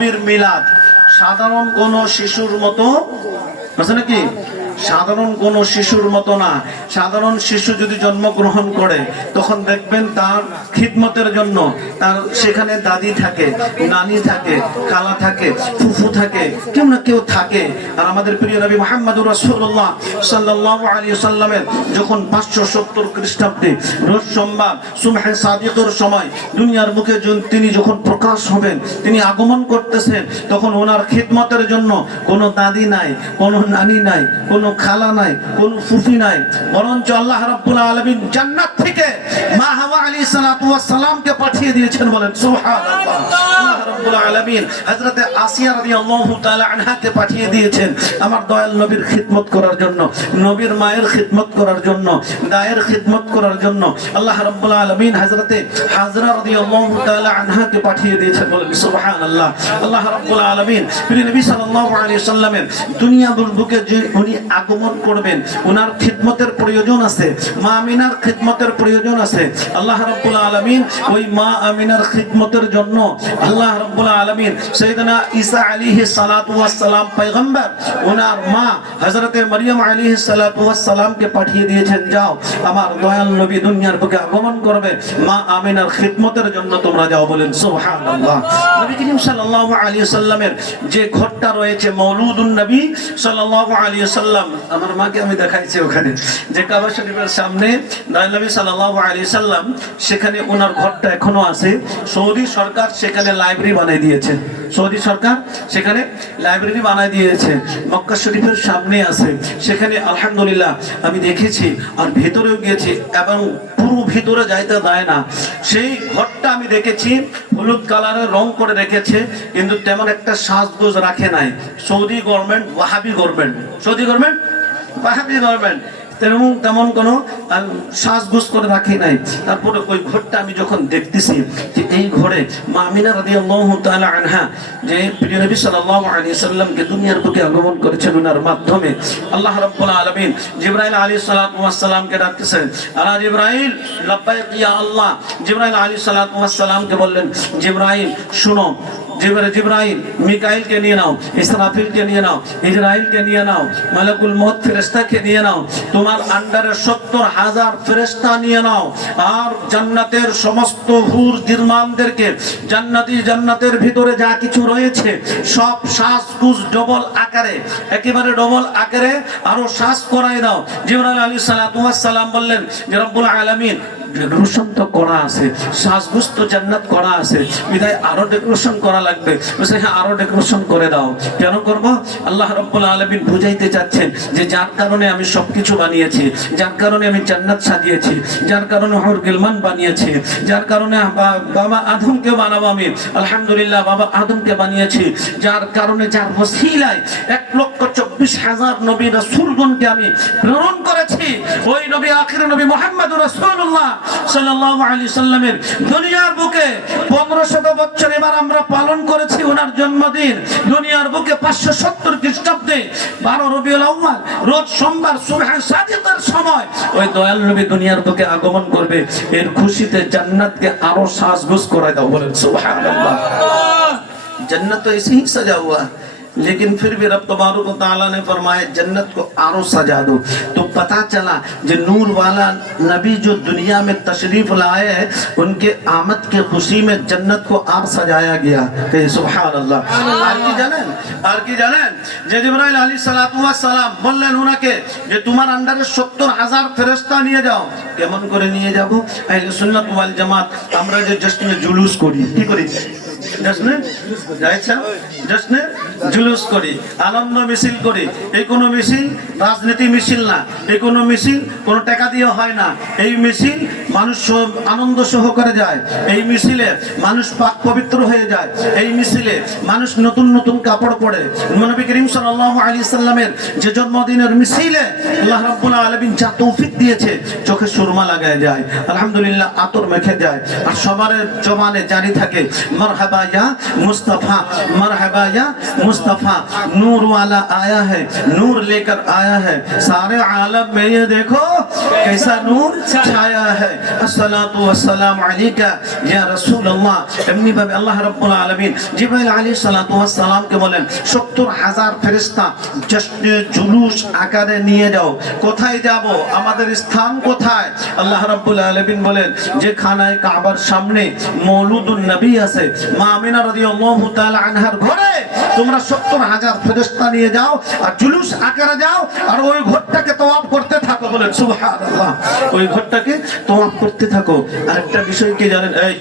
মিলাদ সাধারণ কোন শিশুর মতো আছে নাকি? সাধারণ কোন শিশুর মতো না। সাধারণ শিশু যদি জন্মগ্রহণ করে তখন দেখবেন তার খিদমতের জন্য তার সেখানে দাদি থাকে, নানি থাকে, খালা থাকে, ফুফু থাকে, কেউ না কেউ থাকে। আর আমাদের প্রিয় নবী মুহাম্মদুর রাসূলুল্লাহ সাল্লাল্লাহু আলাইহি ওয়াসাল্লামের যখন 570 খ্রিস্টাব্দে রোজ সোমবার সুবহে সাদিকের সময় দুনিয়ার বুকে তিনি যখন প্রকাশ হবেন, তিনি আগমন করতেছেন, তখন ওনার খিদমতের জন্য কোনো দাদি নাই, কোনো নানি নাই, কোনো খালা নাই, কোন ফুফি নাই, বরঞ্চ আল্লাহ রাব্বুল আলামিন জান্নাত থেকে মা হাওয়া আলাইহিস সালাতু ওয়াস সালামকে পাঠিয়ে দিয়েছেন। বলেন সুবহানাল্লাহ। আল্লাহ রাব্বুল আলামিন হযরতে আসিয়া রাদিয়াল্লাহু তাআলা আনহাকে পাঠিয়ে দিয়েছেন আমার দয়াল নবীর খিদমত করার জন্য, নবীর মায়ের খিদমত করার জন্য, দায়ের খিদমত করার জন্য। আল্লাহ রাব্বুল আলামিন হযরতে হাজরা রাদিয়াল্লাহু তাআলা আনহাকে পাঠিয়ে দিয়েছেন। বলেন সুবহানাল্লাহ। আল্লাহ রাব্বুল আলামিন প্রিয় নবী সাল্লাল্লাহু আলাইহি সাল্লামের দুনিয়ার বুকে যে উনি আগমন করবেন, ওনার খিদমতের প্রয়োজন আছে, মা আমিনার খিদমতের প্রয়োজন আছে। আল্লাহ রাব্বুল আলামিন ওই মা আমিনার খিদমতের জন্য আল্লাহ রাব্বুল আলামিন সাইয়েদনা ঈসা আলাইহিস সালাতু ওয়াস সালাম পয়গম্বর, ওনার মা হযরতে মারইয়াম আলাইহিস সালাতু ওয়াস সালামকে পাঠিয়ে দিয়েছেন, যাও আমার দয়াল নবী দুনিয়ার বুকে আগমন করবে, মা আমিনার খিদমতের জন্য তোমরা যাও। বলেন সুবহানাল্লাহ। নবী করিম সাল্লাল্লাহু আলাইহি সাল্লামের যে ঘরটা রয়েছে মওলুদুন নবী সাল্লাল্লাহু আলাইহি সাল্লাম, আমার মাকে আমি দেখাইছি ওখানে যে কাবা শরীফের সামনে দয়াল নবী সাল্লাল্লাহু আলাইহি সাল্লাম, সেখানে ওনার ঘরটা এখনো আছে। সৌদি সরকার সেখানে লাইব্রেরি বানিয়ে দিয়েছে, সৌদি সরকার সেখানে লাইব্রেরি বানিয়ে দিয়েছে, মক্কা শরীফের সামনে আছে। সেখানে আলহামদুলিল্লাহ আমি দেখেছি, আর ভেতরেও গিয়েছি, এবং পুরো ভিতরে যাইতে দেয় না। সেই ঘরটা আমি দেখেছি হলুদ কালারের রং করে রেখেছে, কিন্তু তেমন একটা সাজগোজ রাখে নাই। Saudi government Wahhabi government, Saudi government Wahhabi government তেমন কোনো সাজগোজ করে রাখে নাই। তারপরে ওই ঘরটা আমি যখন দেখতেছি যে এই ঘরে মা আমিনা রাদিয়াল্লাহু তাআলা আনহা যে প্রিয় নবী সাল্লাল্লাহু আলাইহি সাল্লামকে দুনিয়ার বুকে আগমন করেছেন, ওনার মাধ্যমে আল্লাহ রাব্বুল আলামিন জিবরাইল আলাইহিস সালাতু ওয়াস সালামকে ডাকতেছেন, আলা জিবরাইল লাব্বাইক ইয়া আল্লাহ। জিবরাইল আলাইহিস সালাতু ওয়াস সালামকে বললেন, জিবরাইল শুনো, জিবরাইল মিকাইলকে নিয়ে নাও, ইসরাফিলকে নিয়ে নাও, ইজরাইলকে নিয়ে নাও, মালাকুল মউত ফেরেশতাকে নিয়ে নাও, তোমার আন্ডারে 70,000 ফেরেশতা নিয়ে নাও, আর জান্নাতের সমস্ত হুর জিরমানদেরকে জান্নাতের ভিতরে যা কিছু রয়েছে সব সাজগুজ ডবল আকারে, একেবারে ডবল আকারে আরো সাজ করাই দাও। জিবরাইল আলাইহিস সালাতু ওয়াস সালাম বললেন যে রব্বুল আলামিন ডেকোরেশন তো করা আছে, সাজগোজ তো জান্নাত করা আছে, বিধায় আরো ডেকোরেশন করা লাগবে। হ্যাঁ, আরো ডেকোরেশন করে দাও। কেন করব? আল্লাহ রাব্বুল আলামিন বুঝাইতে চাচ্ছেন যে যার কারণে আমি সবকিছু বানিয়েছি, যার কারণে আমি জান্নাত সাজিয়েছি, যার কারণে হুর গিলমান বানিয়েছি, যার কারণে বাবা আদমকে বানাবো আমি, আলহামদুলিল্লাহ বাবা আদমকে বানিয়েছি, যার কারণে যার ওসিলায় 1,24,000 নবী রাসূলগণকে আমি প্রেরণ করেছি, ওই নবী আখির নবী মুহাম্মদুর রাসূলুল্লাহ সাল্লাল্লাহু আলাইহি সাল্লামের দুনিয়ার বুকে 1500 বছর এবার আমরা পালন করেছি ওনার জন্মদিন। দুনিয়ার বুকে 570 খ্রিস্টাব্দে 12 রবিউল আউয়াল রোজ সোমবার সুবহে সাদিকের সময় ওই দয়াল নবী দুনিয়ার বুকে আগমন করবে। এর খুশিতে জান্নাতকে আরো সাজগোজ করে দাও। বলেন সুবহানাল্লাহ। जन्नत तो ऐसे ही सजा हुआ, लेकिन फिर भी रब तबारक व तआला ने फरमाया जन्नत को आरो सजा दो। तो पता चला जो नूर वाला नबी जो दुनिया में तशरीफ लाए हैं, उनके आमद के खुशी में जन्नत को आर सजाया गया। कहे सुभान अल्लाह। আর কি জানেন যে জিবরাইল আলাইহিস সালাতু ওয়াস সালাম বললেন ওনাকে যে তোমার আন্ডারে 70,000 ফেরেশতা নিয়ে যাও। কেমন করে নিয়ে যাব? আহলে সুন্নাত ওয়াল জামাত আমরা যে জশ্নে জুলুস করি, কি করি? জশ্নে জুলুস করি, আনন্দ মিছিল করি। এই কোন মিছিল রাজনীতি মিছিল না, এই কোন মিছিল কোন টাকা দিয়ে হয় না। এই মিছিল মানুষ আনন্দ সহকারে যায়, এই মিছিলে মানুষ পাক পবিত্র হয়ে যায়, এই মিছিলে মানুষ নতুন নতুন কাপড় পরে। নবী করিম সাল্লাল্লাহু আলাইহি সাল্লামের যে জন্মদিনের মিছিলে আল্লাহ রাব্বুল আলামিন যা তৌফিক দিয়েছে, চোখে সুরমা লাগায় যায়, আলহামদুলিল্লাহ আতর মেখে যায়, আর সবার জবানে জারি থাকে মারহাবা ইয়া मुस्तफा, मरहबा या मुस्तफा, नूर वाला आया है, नूर लेकर आया है, सारे आलम में ये देखो कैसा नूर छाया है। আসসালাতু ওয়াসসালামু আলাইকা ইয়া রাসূলুল্লাহ। এমনি ভাবে আল্লাহ রাব্বুল আলামিন জিবরাইল আলাইহিস সালাতু ওয়াস সালামকে বলেন ৭০,০০০ ফেরেশতা জশ্নে জুলুস আকারে নিয়ে যাও। কোথায় যাব? আমাদের স্থান কোথায়? আল্লাহ রাব্বুল আলামিন বলেন যে খানায় কাবার সামনে মওলুদুন নবী আছে, মা আমিনা রাদিয়াল্লাহু তাআলা আনহার ঘরে তোমরা ৭০,০০০ ফেরেশতা নিয়ে যাও আর জুলুস আকারে যাও আর ওই ঘরটাকে তওয়াফ করতে থাকো। বলেন সুবহানাল্লাহ। ওই ঘরটাকে তওয়াফ করতে থাকো। আরেকটা বিষয় কি জানেন? এই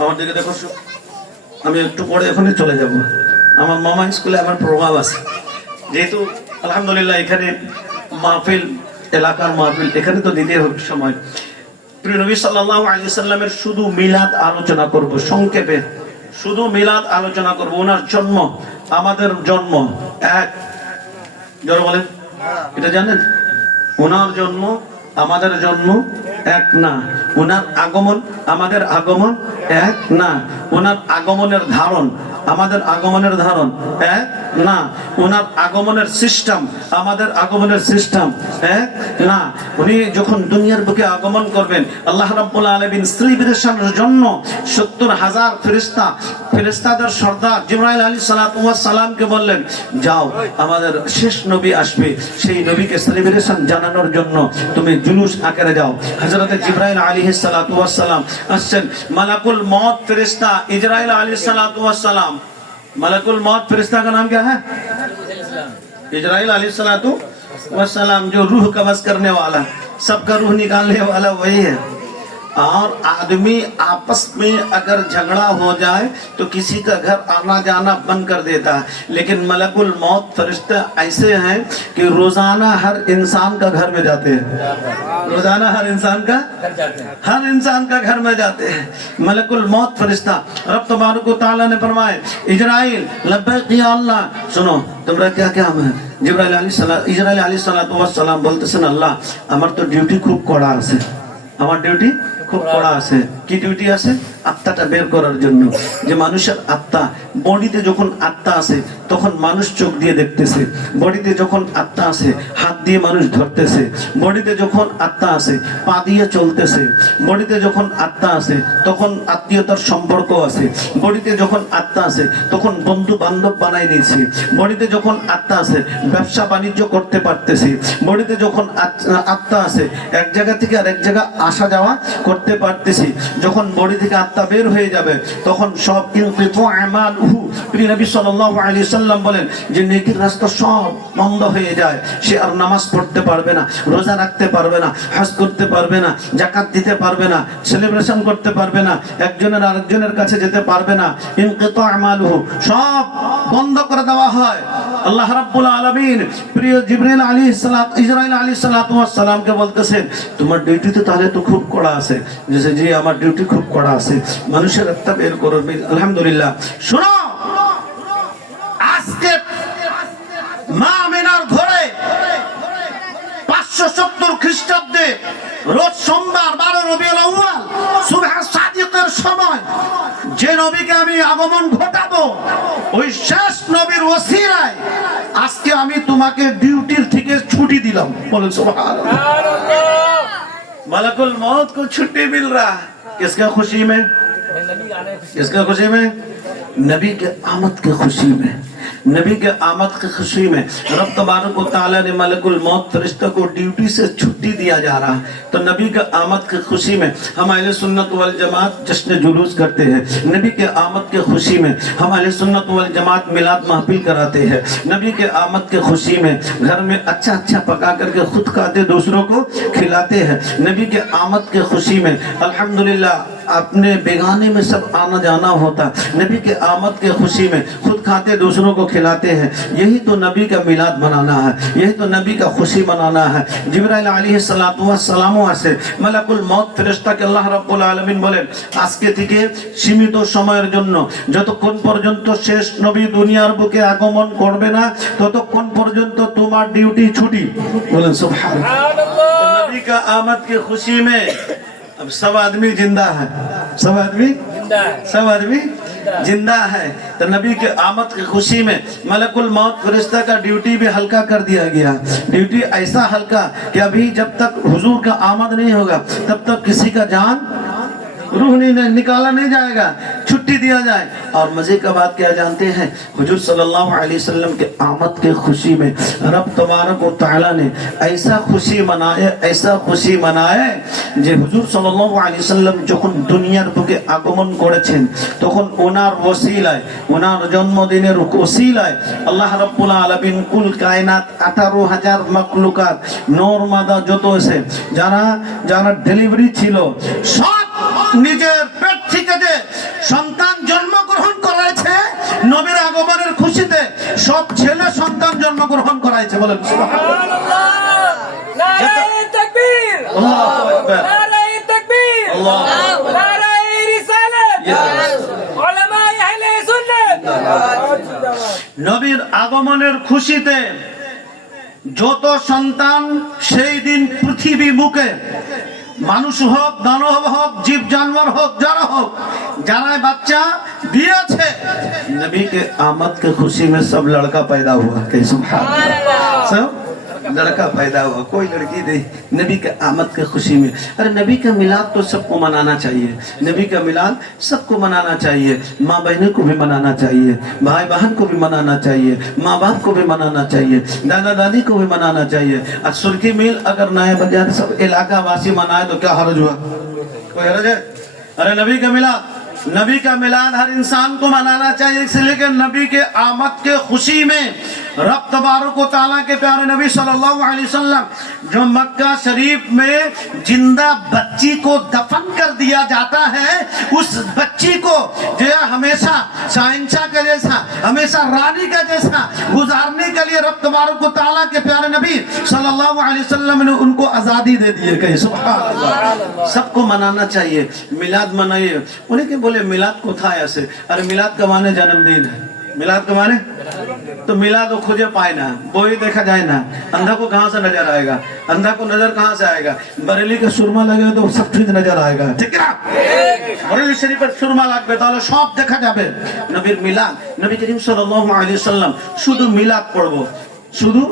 আমার দিকে দেখো, আমি একটু পরে এখনই চলে যাব। আমার মামা স্কুলে আমার প্রভাব আছে, যেহেতু আলহামদুলিল্লাহ এখানে মাহফিল, এলাকার মাহফিল, এখানে তো দিতে হবে সময়। প্রিয় নবী সাল্লাল্লাহু আলাইহি সাল্লামের শুধু মিলাদ আলোচনা করব, সংক্ষেপে শুধু মিলাদ আলোচনা করব। ওনার জন্ম আমাদের জন্ম এক, যারা বলেন এটা জানেন? ওনার জন্ম আমাদের জন্ম এক না। ওনার আগমন আমাদের আগমন এক না। ওনার আগমনের ধারণ আমাদের আগমনের ধারণ এক না। ওনার আগমনের সিস্টেম আমাদের আগমনের সিস্টেম এক না। উনি যখন দুনিয়ার বুকে আগমন করবেন, আল্লাহ রাব্বুল আলামিন সেলিব্রেশনের জন্য ৭০,০০০ ফেরেশতা, ফেরেশতাদের সর্দার জিবরাইল আলাইহিস সালাতু ওয়াস সালামকে বললেন, যাও আমাদের শেষ নবী আসবে, সেই নবীকে সেলিব্রেশন জানানোর জন্য তুমি জুলুস আকারে যাও। হযরত জিবরাইল আলাইহিস সালাতু ওয়াস সালাম আসছেন। মালাকুল মউত ফেরেশতা ইজরাইল আলাইহিস সালাতু ওয়াস সালাম। मलकुल मौत फरिश्ता का नाम क्या है? इजराइल अलैहिस्सलातु वस्सलाम, जो रूह कब्ज़ करने वाला, सबका रूह निकालने वाला वही है। और आदमी आपस में अगर झगड़ा हो जाए तो किसी का घर आना जाना बंद कर देता है, लेकिन मलकुल मौत फरिश्ते ऐसे हैं कि रोजाना हर इंसान का घर में जाते हैं। रोजाना हर इंसान का घर में जाते हैं मलकुल मौत फरिश्ता। रब तबारक व तआला ने फरमाए, इजराइल लब्बैक या अल्लाह, सुनो তোমরা क्या क्या है? जिब्राइल अलैहिस्सलातु वस्सलाम বলতেছেন, আল্লাহ আমার তো ডিউটি খুব কড়া আছে, আমার ডিউটি খুব কড়া আছে। কি ডিউটি আছে? আত্মাটা বের করার জন্য। যে মানুষের আত্মা, বডিতে যখন আত্মা আছে তখন মানুষ চোখ দিয়ে দেখতেছে, বডিতে যখন আত্মা আছে হাত দিয়ে মানুষ ধরতেছে, বডিতে যখন আত্মা আছে পা দিয়ে চলতেছে, বডিতে যখন আত্মা আছে তখন আত্মীয়তার সম্পর্ক আছে, বডিতে যখন আত্মা আছে তখন বন্ধু বান্ধব বানাই নিয়েছে, বডিতে যখন আত্মা আছে ব্যবসা বাণিজ্য করতে পারতেছি, বডিতে যখন আত্মা আছে এক জায়গা থেকে আরেক জায়গা আসা যাওয়া করতে পারতেছি। যখন বডি থেকে আত্মা বের হয়ে যাবে তখন সব ইনকিতু আমালুহু, প্রিয় নবী সাল্লাল্লাহু আলাইহি সাল্লাম বলেন যে নেকির রাস্তা সব বন্ধ হয়ে যায়। সে আর নামাজ পড়তে পারবে না, রোজা রাখতে পারবে না, হজ করতে পারবে না, যাকাত দিতে পারবে না, সেলিব্রেশন করতে পারবে না, একজনের আরেকজনের কাছে যেতে পারবে না। ইনকিতু আমালুহু, সব বন্ধ করে দেওয়া হয়। আল্লাহ রাব্বুল আলামিন প্রিয় জিবরাইল আলাইহিস সালাত ইসরাইল আলাইহিস সালাতু ওয়াস সালামকে বলতেছেন, তোমার ডিউটি তো তাহলে তো খুব কড়া আছে। যে জি আমার ডিউটি খুব কড়া আছে, মানুষের একটা বের করবে। আলহামদুলিল্লাহ, শোনো আজকে মা আমিনার ঘরে 570 খ্রিস্টাব্দে রোজ সোমবার 12 রবিউল আউয়াল সুবহ সাদিকের সময় যে নবীকে আমি আগমন ঘটাবো, ওই শেষ নবীর ওসিলায় আজকে আমি তোমাকে ডিউটির থেকে ছুটি দিলাম। বলেন সুবহানাল্লাহ। मलकुल मौत को छुट्टी मिल रहा, किसका खुशी में? किसका खुशी में? नबी के आमद की खुशी में। नबी के आमद की खुशी में रब तबारक व तआला ने मलकुल मौत फरिश्ता को ड्यूटी से छुट्टी दिया जा रहा है। तो नबी के आमद की खुशी में हम अहले सुन्नत वल जमात जश्न जुलूस करते हैं। नबी के आमद की खुशी में हम अहले सुन्नत वल जमात मिलाद महफिल कराते हैं। नबी के आमद की खुशी में घर में अच्छा अच्छा पका करके खुद खाते दूसरों को खिलाते हैं। नबी के आमद की खुशी में अल्हम्दुलिल्लाह अपने बेगाने में सब आना जाना होता, नबी के आमद के खुशी में खुद खाते दूसरों को खिलाते हैं। यही तो नबी का मिलाद मनाना है, यही तो नबी का खुशी मनाना है। जिब्राइल अलैहिस्सलातु वस्सलामु আসে, মালাকুল মউত ফেরেশতাকে আল্লাহ রাব্বুল আলামিন বলেন, আজকে থেকে সীমিত সময়ের জন্য যতক্ষণ পর্যন্ত শেষ নবী দুনিয়ার বুকে আগমন করবে না ততক্ষণ পর্যন্ত তোমার ডিউটি ছুটি। বলেন সুবহানাল্লাহ। নবী का आमद की खुशी में अब सब आदमी जिंदा है, सब आदमी जिंदा है, सब आदमी जिंदा है। तो नबी के आमद की खुशी में मलकुल मौत फरिश्ता का ड्यूटी भी हल्का कर दिया गया। ड्यूटी ऐसा हल्का कि अभी जब तक हुजूर का आमद नहीं होगा तब तक किसी का जान रूह नहीं निकाला नहीं जाएगा, छुट्टी दिया जाए। और मजे का बात क्या जानते हैं, हुजूर सल्लल्लाहु अलैहि वसल्लम के आमद के खुशी में रब तबारक व तआला ने ऐसा खुशी मनाए যে হুজুর সাল্লাল্লাহু আলাইহি ওয়াসাল্লাম যখন দুনিয়ার বুকে আগমন করেছেন তখন ওনার ওসিলায়, ওনার জন্মদিনের ওসিলায় আল্লাহ রাব্বুল আলামিন কুল কায়নাত 18,000 মাখলুকাত নূর মাদা যত আছে যারা ডেলিভারি ছিল সব নিজের পেট থেকে যে সন্তান জন্মগ্রহণ করেছে নবীর আগমনের খুশিতে সব ছেলে সন্তান জন্মগ্রহণ করাইছে। বলেন সুবহানাল্লাহ, নারায়ে তাকবীর, আল্লাহু আকবার, নারায়ে তাকবীর, আল্লাহু আকবার, নারায়ে রিসালাত, উলামায়ে আহলে সুন্নাত। নবীর আগমনের খুশিতে যত সন্তান সেই দিন পৃথিবী মুখে মানুষ হোক, দানব হোক, জীব জানোয়ার হোক, যারা হোক, যারা बच्चा दिए थे नबी के आमद के खुशी में सब लड़का पैदा हुआ। सुभान अल्लाह, सब लड़का पैदा हुआ, कोई लड़की नहीं। नबी के आमद के खुशी में, अरे नबी का मिलाद तो सबको मनाना चाहिए, नबी का मिलाद सबको मनाना चाहिए, माँ बहनों को भी मनाना चाहिए, भाई बहन को भी मनाना चाहिए, माँ बाप को भी मनाना चाहिए, दादा दादी को भी मनाना चाहिए। और सुर्खी मिल अगर नए बाजार सब इलाका वासी मनाए तो क्या हर्ज हुआ, कोई हर्ज है? अरे नबी का मिलाद हर इंसान को मनाना चाहिए, इसलिए कि नबी के आमद के खुशी में रब तबारक व तआला के प्यारे नबी सल्लल्लाहु अलैहि वसल्लम जो मक्का शरीफ में जिंदा बच्ची को दफन कर दिया जाता है, उस बच्ची को जो हमेशा शहंशाह के जैसा, हमेशा रानी का जैसा गुजारने के लिए रब तबारक व तआला के प्यारे नबी सल्लल्लाहु अलैहि वसल्लम ने उनको आजादी दे दी है। कहे सुभान अल्लाह, सबको मनाना चाहिए, मिलाद मनाइए। उन्हें के बोले मिलाद को था ऐसे, अरे मिलाद का माने जन्मदिन है, मिलाद का माने तो मिलाद वो खोजे पाए ना, वो ही देखा जाए ना, अंधा को कहां से नजर आएगा, अंधा को नजर कहां से आएगा? बरेली का सुरमा लगे तो सब चीज नजर आएगा, ठीक है ना? बरेली शरीफ पर सुरमा লাগবে তাহলে সব দেখা যাবে। নবীর মিলাদ, নবী করিম সাল্লাল্লাহু আলাইহি ওয়াসাল্লাম শুধু মিলাদ পড়বো, শুধু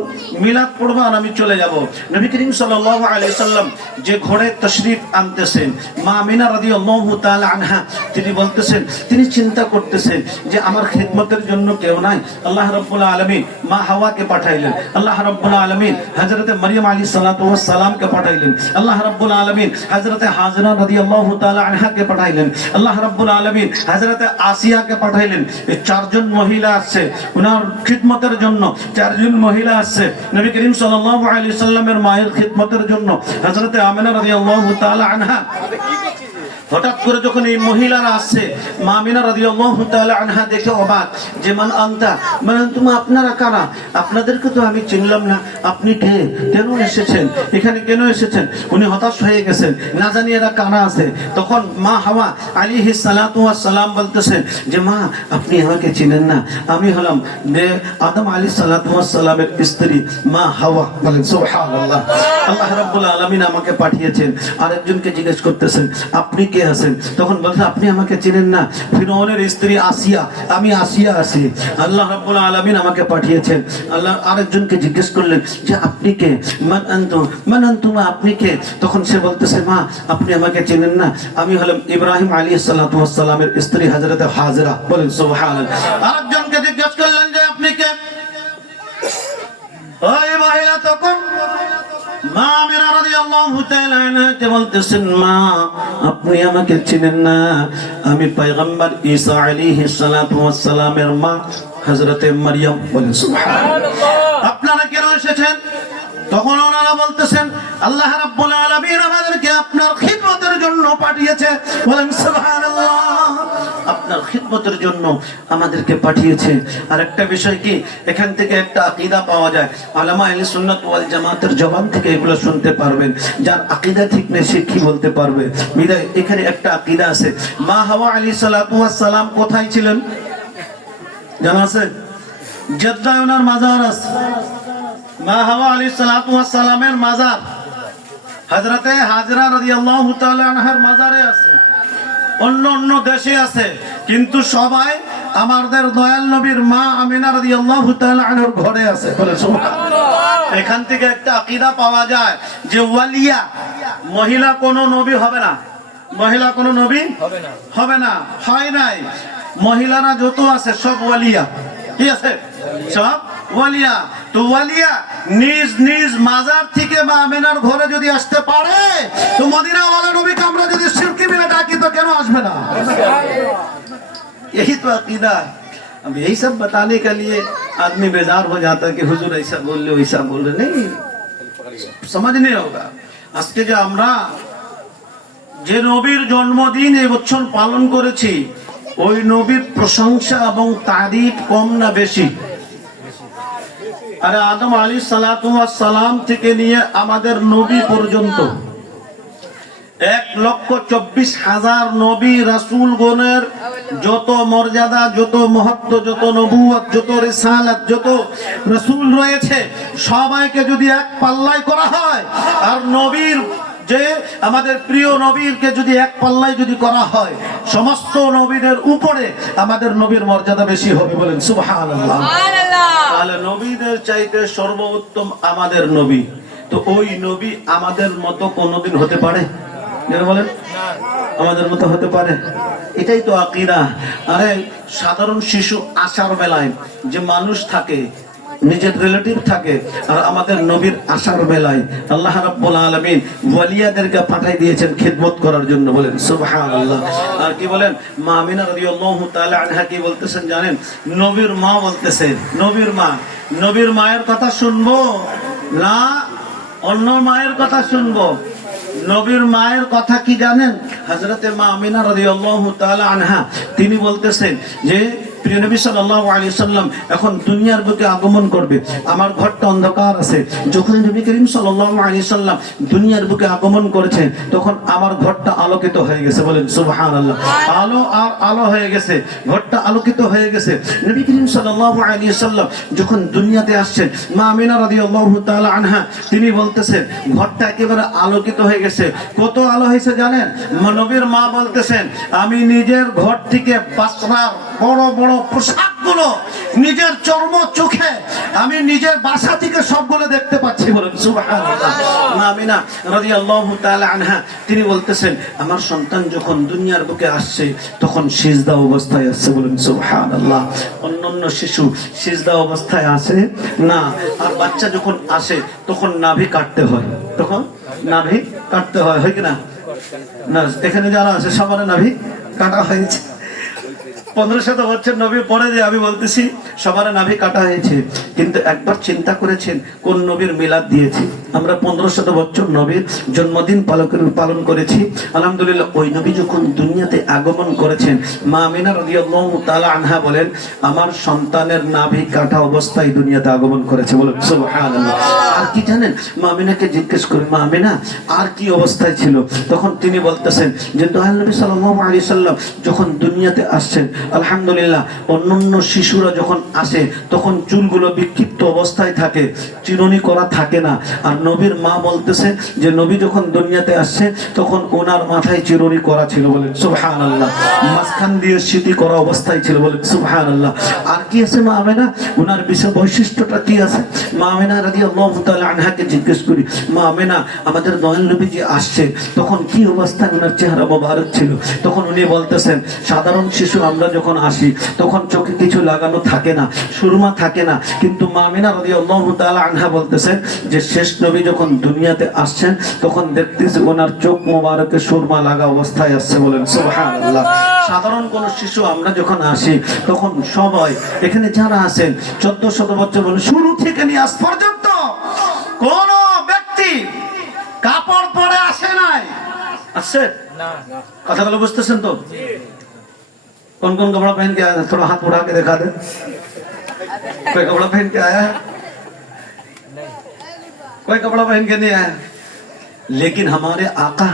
মিলাদ পড়বো আর আমি চলে যাব। নবী করিম সাল্লাল্লাহু আলাইহি ওয়াসাল্লাম যে ঘরে তশরিফ আনতেছেন, মা আমিনা রাদিয়াল্লাহু তাআলা আনহা তিনি বলতেছেন, তিনি চিন্তা করতেছেন যে আমার খিদমতের জন্য কেউ নাই। আল্লাহ রাব্বুল আলামিন মা হাওয়াকে পাঠাইলেন, আল্লাহ রাব্বুল আলামিন হযরতে মারইয়াম আলাইহিস সালাতু ওয়াস সালামকে পাঠাইলেন, আল্লাহ রাব্বুল আলামিন হযরতে হাজরা রাদিয়াল্লাহু তাআলা আনহাকে পাঠাইলেন, আল্লাহ রাব্বুল আলামিন হযরতে আসিয়াকে পাঠাইলেন। এই চারজন মহিলা আসছে ওনার খিদমতের জন্য, চারজন মহিলা আসছে নবী করিম সাল্লাল্লাহু আলাইহি ওয়াসাল্লামের মায়ের খিদমতের জন্য। হযরতে আমিনা রাদিয়াল্লাহু তাআলা আনহা হঠাৎ করে যখন এই মহিলারা আসছে, মা আমিনা রাদিয়াল্লাহু তাআলা আনহা দেখে অবাক যে মান আনতা, মানে তুমি আপনারা কারা? আপনাদেরকে তো আমি চিনলাম না, আপনি কে, কেন এসেছেন, এখানে কেন এসেছেন? উনি হতাশ হয়ে গেছেন, না জানি এরা কারা আছে। তখন মা হাওয়া আলাইহিস সালাতু ওয়াস সালাম বলতেছেন যে মা আপনি আমাকে চিনেন না, আমি হলাম আদম আলাইহিস সালাতু ওয়াস সালামের স্ত্রী মা হাওয়া। বলেন সুবহানাল্লাহ, আল্লাহ রাব্বুল আলামিন আমাকে পাঠিয়েছেন। আরেকজনকে জিজ্ঞেস করতেছেন আপনি কে আছেন? তখন বলছে আপনি আমাকে চিনেন না, ফিরআউনের স্ত্রী আসিয়া, আমি আসিয়া আছি, আল্লাহ রাব্বুল আলামিন আমাকে পাঠিয়েছেন। আল্লাহ আরেকজনকে জিজ্ঞেস করলেন যে আপনি কে? মান আনতুমা, আপনি কে? তখন সে বলতেছে মা আপনি আমাকে চিনেন না, আমি হলাম ইব্রাহিম আলাইহিস সালাতু ওয়াস সালামের স্ত্রী হযরত হাজরা। বলেন সুবহানাল্লাহ। আরেকজনকে জিজ্ঞেস করলেন যে আপনি কে? ওই মহিলা তখন মা আমিনা রাদিয়াল্লাহু তাআলা আনহাকে বলতেছেন মা আপনি আমাকে চিনেন না, আমি পয়গম্বর ঈসা আলাইহিস সালাতু ওয়াস সালামের মা হযরতে মারইয়াম। বলেন সুবহানাল্লাহ। আপনারা কেন এসেছেন? তখন ওনারা বলতেছেন আল্লাহ রাব্বুল আলামিন আমাদেরকে আপনার খিদমতের জন্য পাঠিয়েছে। বলেন সুবহানাল্লাহ, আপনার খিদমতের জন্য আমাদেরকে পাঠিয়েছে। আর একটা বিষয় কি, এখান থেকে একটা আকীদা পাওয়া যায়, উলামা আহলে সুন্নাত ওয়াল জামাতের জবান থেকে এগুলো শুনতে পারবেন। যার আকীদা ঠিক নেই সে কি বলতে পারবে? বিদায় এখানে একটা আকীদা আছে। মা হাওয়া আলাইহিস সালাতু ওয়াস সালাম কোথায় ছিলেন জানা আছে? জেদ্দায় ওনার মাজার আছে। মা হাওয়া আলাইহিস সালাতু ওয়াস সালামের মাজার হযরতে হাজরা রাদিয়াল্লাহু তাআলা আনহার মাজারে আছে। অন্য অন্য দেশে আছে, কিন্তু সবাই আমাদের দয়াল নবীর মা আমিনা রাদিয়াল্লাহু তাআলা আনহার ঘরে আছে। বলে সুবহানাল্লাহ। এখান থেকে একটা আকীদা পাওয়া যায় যে ওয়ালিয়া মহিলা কোনো নবী হবে না, মহিলা কোনো নবী হবে না, হয় নাই। মহিলারা যত আছে সব ওয়ালিয়া, কি আছে সব ওয়ালিয়া। তো ওয়ালিয়া নিজ নিজ মাজার থেকে মা আমিনার ঘরে যদি আসতে পারে, তো মদিনা ওয়ালা নবীকে আমরা যদি শিরকি বিলে ডাকি তো কেন আসবে না? यही तो अकीदा। अब यही सब बताने के लिए आदमी बेजार हो जाता है कि हुजूर ऐसा बोल रहे वैसा बोल रहे, नहीं समझ नहीं होगा। আজকে যে আমরা যে নবীর জন্মদিন এই বছর পালন করেছি, ওই নবীর প্রশংসা এবং তারিফ কম না বেশি? আরে আদম আলাইহিস সালাতু ওয়াস সালাম থেকে নিয়ে আমাদের নবী পর্যন্ত 1,24,000 নবী রাসূল গণের যত মর্যাদা, যত মহত্ব, যত নবুয়ত, যত রিসালাত, যত রাসূল রয়েছে, সবাইকে যদি এক পাল্লায় করা হয়, আর নবীর যে আমাদের প্রিয় নবীরকে যদি এক পাল্লায় যদি করা হয়, সমস্ত নবীদের উপরে আমাদের নবীর মর্যাদা বেশি হবে। বলেন সুবহানাল্লাহ। তাহলে নবীদের চাইতে সর্বোত্তম আমাদের নবী। তো ওই নবী আমাদের মতো কোনোদিন হতে পারে? বলেন আমাদের মতো হতে পারে? এটাই তো আকীদা। আরে সাধারণ শিশু আসার বেলায় যে মানুষ থাকে, নিজের রিলেটিভ থাকে, আর আমাদের নবীর আসার বেলায় আল্লাহ রাব্বুল আলামিন ওয়ালিয়াদেরকে পাঠিয়ে দিয়েছেন খিদমত করার জন্য। বলেন সুবহানাল্লাহ। আর কি বলেন, মা আমিনা রাদিয়াল্লাহু তাআলা আনহা কি বলতেছেন জানেন? নবীর মা বলতেছেন, নবীর মা, নবীর মায়ের কথা শুনবো না অন্য মায়ের কথা শুনবো? নবীর মায়ের কথা কি জানেন? হযরতে মা আমিনা রাদিয়াল্লাহু তাআলা আনহা তিনি বলতেছেন যে প্রিয় নবী সাল্লাল্লাহু আলাইহি সাল্লাম এখন দুনিয়ার বুকে আগমন করবে, আমার ঘরটা অন্ধকার আছে। যখন নবী করিম সাল্লাল্লাহু আলাইহি সাল্লাম দুনিয়ার বুকে আগমন করেছেন, তখন আমার ঘরটা আলোকিত হয়ে গেছে। বলেন সুবহানাল্লাহ। আলো আর আলো হয়ে গেছে, ঘরটা আলোকিত হয়ে গেছে। নবী করিম সাল্লাল্লাহু আলাইহি সাল্লাম যখন দুনিয়াতে আসছেন, মা আমিনা রাদিয়াল্লাহু তাআলা আনহা তিনি বলতেছেন ঘরটা একেবারে আলোকিত হয়ে গেছে। কত আলো হয়েছে জানেন? নবীর মা বলতেছেন আমি নিজের ঘর থেকে বাসরার বড় বড় পোশাকগুলো নিজের চর্ম চোখে আমি নিজের বাসা থেকে সবগুলো দেখতে পাচ্ছি। বলেন সুবহানাল্লাহ। মা আমিনা রাদিয়াল্লাহু তাআলা আনহা তিনি বলতেছেন আমার সন্তান যখন দুনিয়ার বুকে আসছে তখন সিজদা অবস্থায় আসছে। বলেন সুবহানাল্লাহ। অন্যান্য শিশু সিজদা অবস্থায় আসে না, আর বাচ্চা যখন আসে তখন নাভি কাটতে হয়, তখন নাভি কাটতে হয়, হয় কি না? না, এখানে যারা আছে সবার নাভি কাটা হয়েছে। 1500 বছর নবী পরে যে আমি বলতেছি সবার নাভি কাটা হয়েছে, কিন্তু একবার চিন্তা করেছেন কোন নবীর মিলাদ দিয়েছি আমরা? 1500 বছর নবীর জন্মদিন পালন করেছি। আলহামদুলিল্লাহ, ওই নবী যখন দুনিয়াতে আগমন করেছেন, মা আমিনা রাদিয়াল্লাহু তাআলা আনহা বলেন আমার সন্তানের নাভি কাটা অবস্থায় দুনিয়াতে আগমন করেছে। বলেন সুবহানাল্লাহ। আর কি জানেন, মা আমিনাকে জিজ্ঞেস করি মা আমিনা আর কি অবস্থায় ছিল? তখন তিনি বলতেছেন যে দয়াল নবী সাল্লাল্লাহু আলাইহি সাল্লাম যখন দুনিয়াতে আসছেন, আলহামদুলিল্লাহ অন্যান্য শিশুরা যখন আসে তখন চুলগুলো বিক্ষিপ্ত অবস্থায় থাকে, চিরুনি করা থাকে না। আর নবীর মা বলতেছে যে নবী যখন দুনিয়াতে আসছে তখন ওনার মাথায় চিরুনি করা ছিল। বলেন সুবহানাল্লাহ। মাঝখান দিয়ে সিটি করা অবস্থায় ছিল। বলেন সুবহানাল্লাহ। আর কি আছে মা আমিনা, ওনার বিশেষ বৈশিষ্ট্যটা কি আছে? মা আমিনা রাদিয়াল্লাহু তাআলা আনহাকে জিজ্ঞেস করি মা আমিনা আমাদের দয়াল নবী যে আসছে তখন কি অবস্থায় ওনার চেহারা মোবারক ছিল? তখন উনি বলতেছেন সাধারণ শিশু আমরা যখন আসি তখন চোখে কিছু লাগানো থাকে না, সুরমা থাকে না, কিন্তু মা আমিনা রাদিয়াল্লাহু তাআলা আনহা বলতেছেন যে শেষ নবী যখন দুনিয়াতে আসছেন তখন দেখতেছি ওনার চোখ মোবারকে সুরমা লাগা অবস্থায় আসছে। বলেন সুবহানাল্লাহ। সাধারণ কোন শিশু আমরা যখন আসি তখন সবাই এখানে যারা আছেন 1400 বছর শুরু থেকে নিয়ে আজ পর্যন্ত কোন ব্যক্তি কাপড় পরে আসে নাই, আসছে না? কথাগুলো বুঝতেছেন তো? कौन कौन कपड़ा पहन के आया? थोड़ा हाथ उठा के दिखा दे। कोई कपड़ा पहन के आया है? कोई कपड़ा पहन के नहीं आया। लेकिन हमारे आका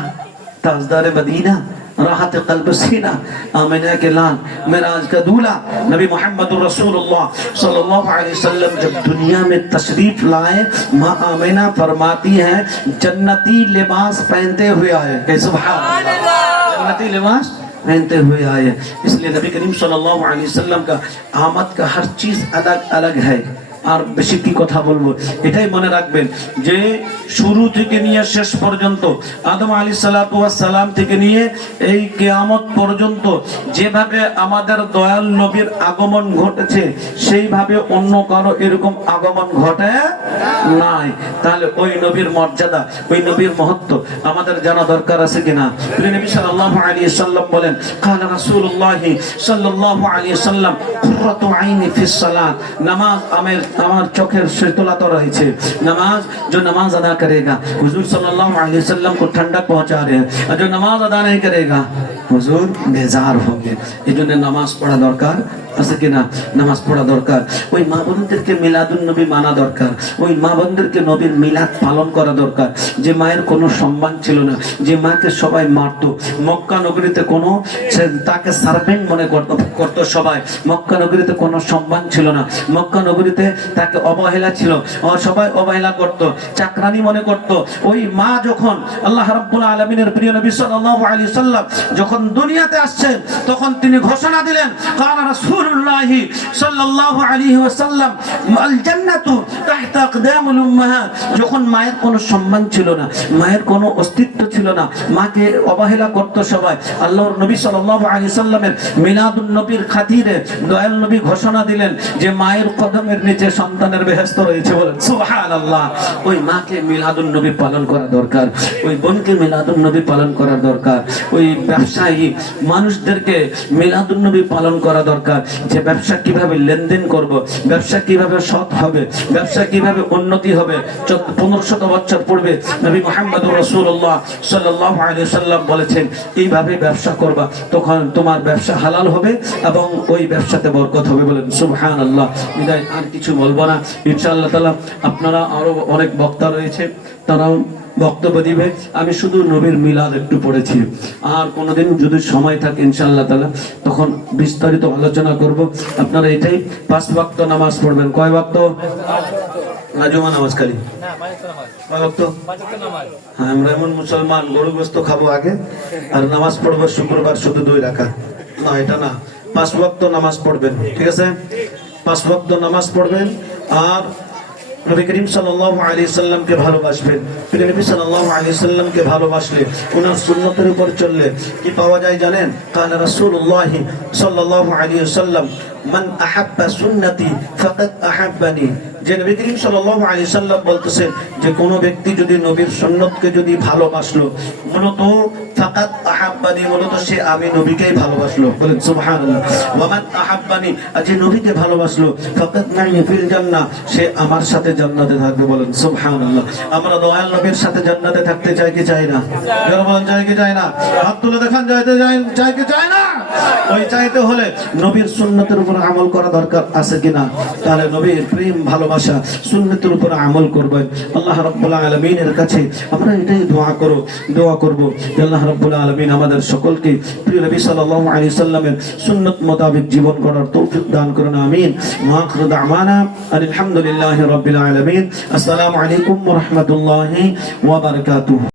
ताजदार मदीना राहत कल्ब सीना आमिना के लाल मेराज का दूल्हा नबी मोहम्मद रसूलुल्लाह सल्लल्लाहु अलैहि वसल्लम जब दुनिया में तशरीफ लाए, माँ आमिना फरमाती हैं जन्नती लिबास पहनते हुए आए। सुभान अल्लाह। जन्नती लिबास पहनते हुए आए। इसलिए नबी करीम सल्लल्लाहु अलैहि वसल्लम का आमद का हर चीज अलग अलग है। আর বেশি কি কথা বলবো, এটাই মনে রাখবেন যে শুরু থেকে নিয়ে শেষ পর্যন্ত আদম আলাইহিস সালাতু ওয়াস সালাম থেকে নিয়ে এই কিয়ামত পর্যন্ত যেভাবে আমাদের দয়াল নবীর আগমন ঘটেছে সেইভাবে অন্য কারো এরকম আগমন ঘটে নাই। তাহলে ওই নবীর মর্যাদা, ওই নবীর মহত্ব আমাদের জানা দরকার আছে কিনা? নবী সাল্লাল্লাহু আলাইহি সাল্লাম বলেন, কালা রাসূলুল্লাহ সাল্লাল্লাহু আলাইহি সাল্লাম কুররাতু আইনি ফিস সালাত, নামাজ আমার চোখের শীতলতা तो रही नमाज जो नमाज अदा करेगा हुजूर सल्लल्लाहु अलैहि वसल्लम को ठंडक पहुंचा रहे हैं, और जो नमाज अदा नहीं करेगा हुजूर बेजार होंगे। এই জন্য নামাজ পড়া দরকার আছে কিনা? নামাজ পড়া দরকার। ওই মা বোনদেরকে মিলাদুন নবী মানা দরকার, ওই মা বোনদেরকে নবীর মিলাদ পালন করা দরকার। যে মায়ের কোনো সম্মান ছিল না, যে মাকে সবাই মারতো, মক্কা নগরীতে কোনো তাকে সার্ভেন্ট মনে করতো সবাই, মক্কা নগরীতে কোনো সম্মান ছিল না, মক্কা নগরীতে তাকে অবহেলা ছিল, সবাই অবহেলা করতো, চাকরানি মনে করতো। ওই মা যখন আল্লাহ রাব্বুল আলামিনের প্রিয় নবী সাল্লাল্লাহু আলাইহি ওয়াসাল্লাম যখন দুনিয়াতে আসছেন তখন তিনি ঘোষণা দিলেন, কানা রাসূলুল্লাহি সাল্লাল্লাহু আলাইহি ওয়াসাল্লাম আল জান্নাতু তাহতা আকদামুল উম্মাহাত। যখন মায়ের কোনো সম্মান ছিল না, মায়ের কোনো অস্তিত্ব ছিল না, মাকে অবহেলা করতো সবাই, আল্লাহর নবী সাল্লাল্লাহু আলাইহি ওয়াসাল্লামের মিলাদুন নবীর খাতিরে দয়াল নবী ঘোষণা দিলেন যে মায়ের কদমের নিচে সন্তানের বেহেশত রয়েছে। বলেন সুবহানাল্লাহ। ওই মাকে মিলাদুন নবী পালন করা দরকার, ওই বোনকে মিলাদুন নবী পালন করা দরকার, ওই ব্যবসায়ী মানুষদেরকে মিলাদুন নবী পালন করা দরকার। যে ব্যবসা কিভাবে লেনদেন করব, ব্যবসা কিভাবে সৎ হবে, ব্যবসা কিভাবে উন্নতি হবে। 1500 বছর পূর্বে নবী মুহাম্মদুর রাসূলুল্লাহ সাল্লাল্লাহু আলাইহি ওয়াসাল্লাম বলেছেন, এইভাবে ব্যবসা করবা, তখন তোমার ব্যবসা হালাল হবে এবং ওই ব্যবসাতে বরকত হবে। বলেন সুবহানাল্লাহ। বিদায় আর কিছু বলবো না, ইনশাআল্লাহ তাআলা আপনারা আরো অনেক বক্তা রয়েছে, তারাও বক্তব্য দিবে। আমি শুধু নবীর মিলাদ একটু পড়েছি, আর কোনোদিন যদি সময় থাকে ইনশাআল্লাহ তাআলা তখন বিস্তারিত আলোচনা করব। আপনারা এটাই 5 ওয়াক্ত নামাজ পড়বেন। কয় ওয়াক্ত? জুমা নামাজ খালি কয় ওয়াক্ত? হ্যাঁ, আমরা এমন মুসলমান গরু গোশত খাবো আগে আর নামাজ পড়বো শুক্রবার শুধু 2 রাকাত। না, এটা না, 5 ওয়াক্ত নামাজ পড়বেন। ঠিক আছে, 5 ওয়াক্ত নামাজ পড়বেন। আর নবী করিম সাল্লাল্লাহু আলাইহি সাল্লামকে ভালোবাসবেন। নবী সাল্লাল্লাহু আলাইহি সাল্লামকে ভালোবাসলে, ওনার সুন্নতের উপর চললে কি পাওয়া যায় জানেন? কানা রাসূলুল্লাহ সাল্লাল্লাহু আলাইহি সাল্লাম মান আহাব্বা সুন্নতি ফাকাদ আহাব্বানি। যে নবী করিম সাল্লাল্লাহু আলাইহি সাল্লাম বলতেছেন যে কোন ব্যক্তি যদি নবীর সুন্নতকে যদি ভালোবাসলো, মূলত ফাকাদ আহাব্বানি, মূলত সে আমি নবীকেই ভালোবাসলো। বলেন সুবহানাল্লাহ। ওয়া মান আহাব্বানি, আর যে নবীকে ভালোবাসলো, ফাকাদ মাই ফিল জান্নাহ, সে আমার সাথে জান্নাতে থাকবে। বলেন সুবহানাল্লাহ। আমরা দয়াল নবীর সাথে জান্নাতে থাকতে চাই কি চাই না? যারা বলেন চাই কি চাই না, হাত তুলে দেখান। চাই কি চাই না? ওই চাইতে হলে নবীর সুন্নতের উপর আমল করা দরকার আছে কিনা? তাহলে নবীর প্রেম ভালোবাসা সুন্নতের উপর আমল করবেন। আল্লাহ রাব্বুল আলামিনের কাছে আমরা এটাই দোয়া করব যে আল্লাহ রাব্বুল আলামিন আমাদের সকলকে প্রিয় নবী সাল্লাল্লাহু আলাইহি সাল্লামের সুন্নাত মোতাবেক জীবন গড়ার তৌফিক দান করুন। আমিন। ওয়া আখিরু দাওয়ানা আলহামদুলিল্লাহি রাব্বিল আলামিন। আসসালামু আলাইকুম ওয়া রাহমাতুল্লাহি ওয়া বারাকাতুহু।